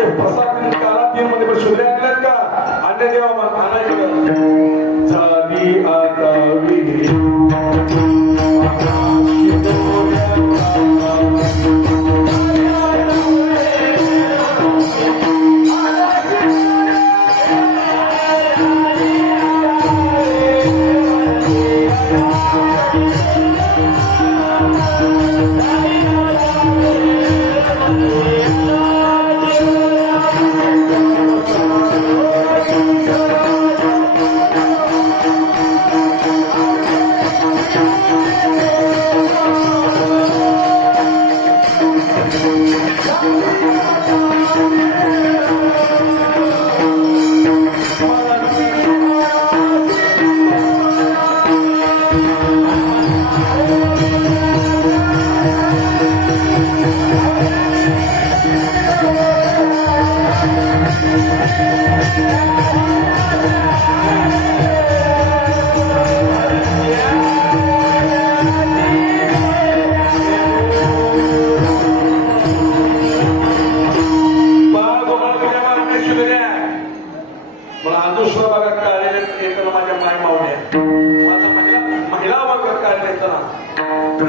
मध्ये प्रसाद काला तीन मध्ये पण शुद्ध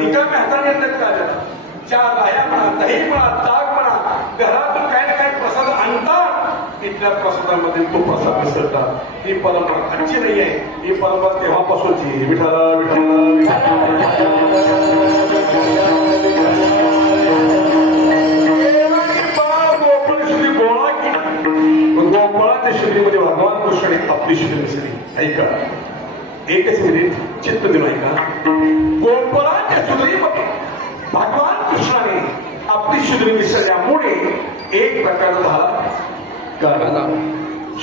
रिकाम्या हाताने येतात काढल्या चार बाया म्हणा दही म्हणा ताक म्हणा घरातून काही ना काही प्रसाद आणतात. तिथल्या प्रसादामध्ये तो प्रसाद मिसळतात. ही परंपरा आजची नाही आहे. ही परंपरा तेव्हापासूनची विठाला गोपाळाच्या शुद्धीमध्ये भगवान कृष्णाने आपली शुद्धी मिसळली ऐका. एकच मिनिट. चित्त दिलं भगवान कृष्णाने आपली शुद्धी मिसळल्यामुळे एक प्रकारचा झाला काला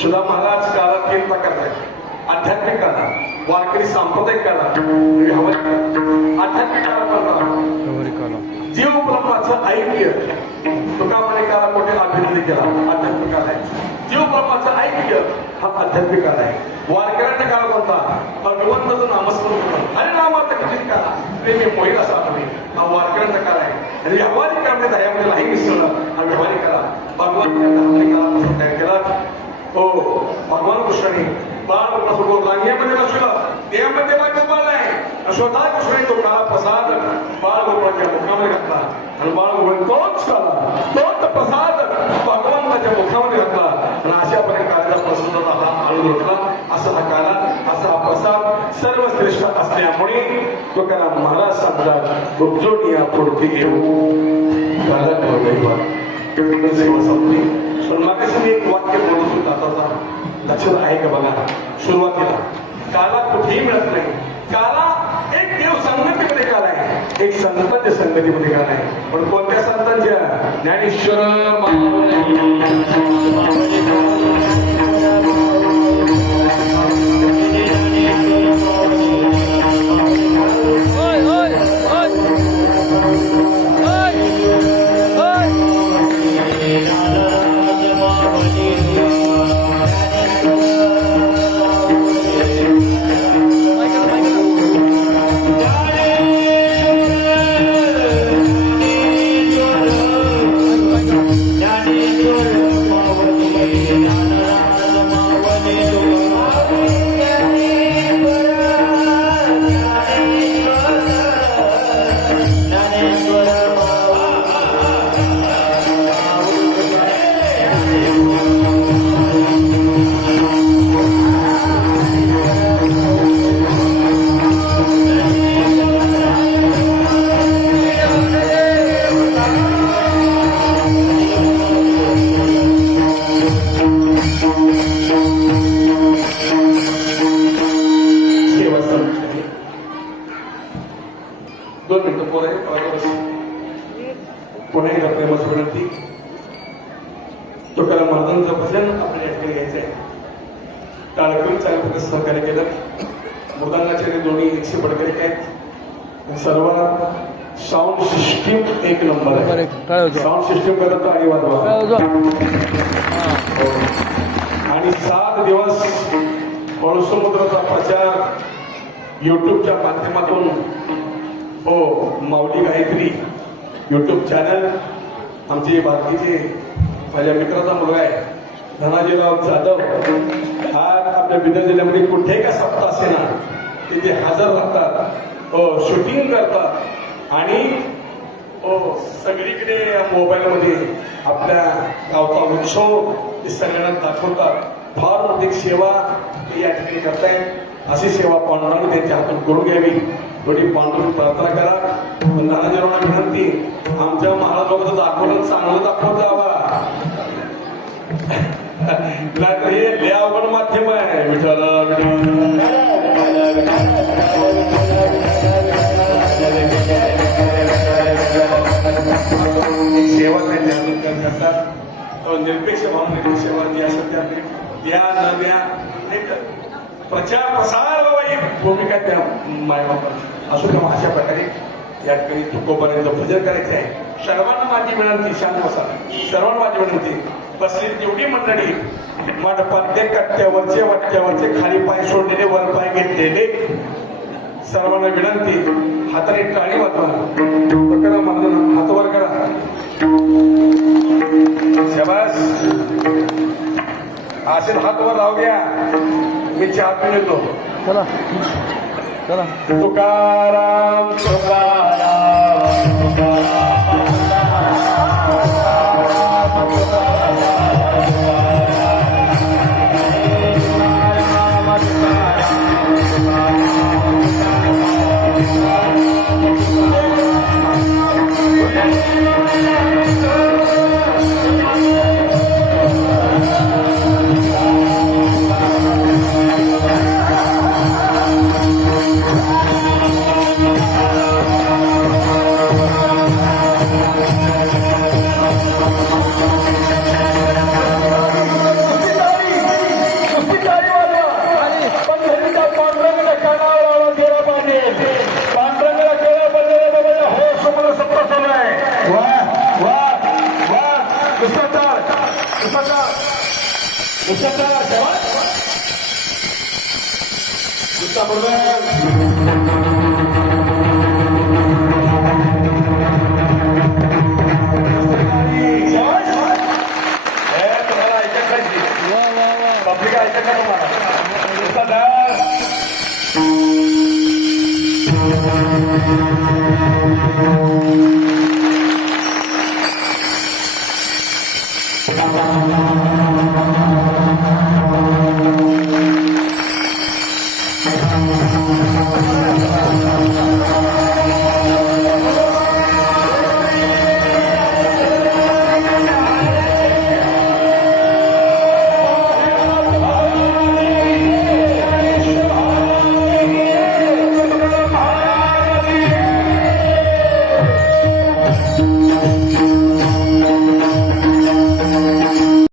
सुधा महाराज काळात तीन प्रकार आहेत. आध्यात्मिक काला वारकरी सांप्रदायिक काला काला आध्यात्मिक काला जीव ब्रह्माचं ऐक्य. तुका म्हणे काला मोठे अभिनंदन केला? आध्यात्मिक काल आहे. जीव ब्रह्माचं ऐक्य हा आध्यात्मिक काल आहे. वारकऱ्यांचा काळ कोणता? भगवंताचं नामस्मरण होतं हरे नामाचा कठीण काळ प्रेमी मोहित असा आठवणे हा वारकऱ्यांचा आहे आणि व्यावहारिक काळामध्ये दयामध्ये नाही. मिसळणं हा व्यावहारिक काळ भगवंताच्या काळापासून तयार केला. हो भगवान कृष्णाने बाळ प्रसंग रांगेमध्ये बसलं देहामध्ये बाळ गोपाळ आहे. स्वतः कृष्णाने तो काळा प्रसाद बाळ गोपाळाच्या मुखामध्ये घातला. आणि बाळ गोपाळ तोच काला तोच प्रसाद भगवान त्याच्या मुखामध्ये घातला. आपल्या अशा प्रकारचा प्रसादाचा हा आळू घातला असा हा काला असा हा प्रसाद सर्वश्रेष्ठ असल्यामुळे तो काला महाराज सांगतात उपजोनिया पुढती येऊ सेवा संपली. पण मागाशी मी एक वाक्य बोलत होता आता लक्षात आहे का बघा? सुरुवातीला काला कुठेही मिळत नाही. काला एक देव संगतीमध्ये काल आहे. एक संतांच्या संगतीमध्ये काल आहे. पण कोणत्या संतांच्या? ज्ञानेश्वर टाळकरी चालक सहकार्य केलं. मृदांगाचे दोन्ही एकशे पडकरी आहेत. सर्व साऊंड सिस्टीम एक नंबर बरं, आहे. साऊंड सिस्टीम करत आणि वाजवा? हो. आणि सात दिवस पळसमुद्राचा प्रचार युट्यूबच्या माध्यमातून. हो माऊली गायत्री युट्यूब चॅनल. आमचे बाकीचे माझ्या मित्राचा मुलगा आहे. धनाजीराव जाधव आज आपल्या बिदर जिल्ह्यामध्ये कुठे का सप्ताह असे ना तिथे हजर राहतात शूटिंग करतात. आणि हो सगळीकडे मोबाईलमध्ये आपल्या गावचा उत्सव ते सगळ्यांना दाखवतात. फार मोठी सेवा ते या ठिकाणी करतायत. अशी सेवा पांडुरंग त्यांच्या हातून करून घ्यावी. थोडी पांडुरंग प्रार्थना करा. पण नानाजीरावांना विनंती आमच्या महाराजाबद्दल दाखवलं चांगलं दाखवत जावा हे लय अवघड माध्यम आहे विठ्ठल सेवा करतात. निरपेक्ष सेवा जी द्या न द्या प्रचार प्रसार ही भूमिका त्या मायबापाची असो किंवा अशा प्रकारे या ठिकाणी तुकोपर्यंत भजन करायचं आहे. सर्वांना माझी विनंती शांत बसा. सर्वांना माझी विनंती. बसली जेवढी मंडळी मंडपात ते कट्ट्यावरचे वट्ट्यावरचे खाली पाय सोडलेले वर पाय घेतलेले सर्वांना विनंती हाताने टाळी वाजवा. करा महाराजांना हात वर करा. शाबास. असेच हात वर राहू द्या. मी चहा पिऊन येतो. चला. चला. तुकाराम तुकाराम वा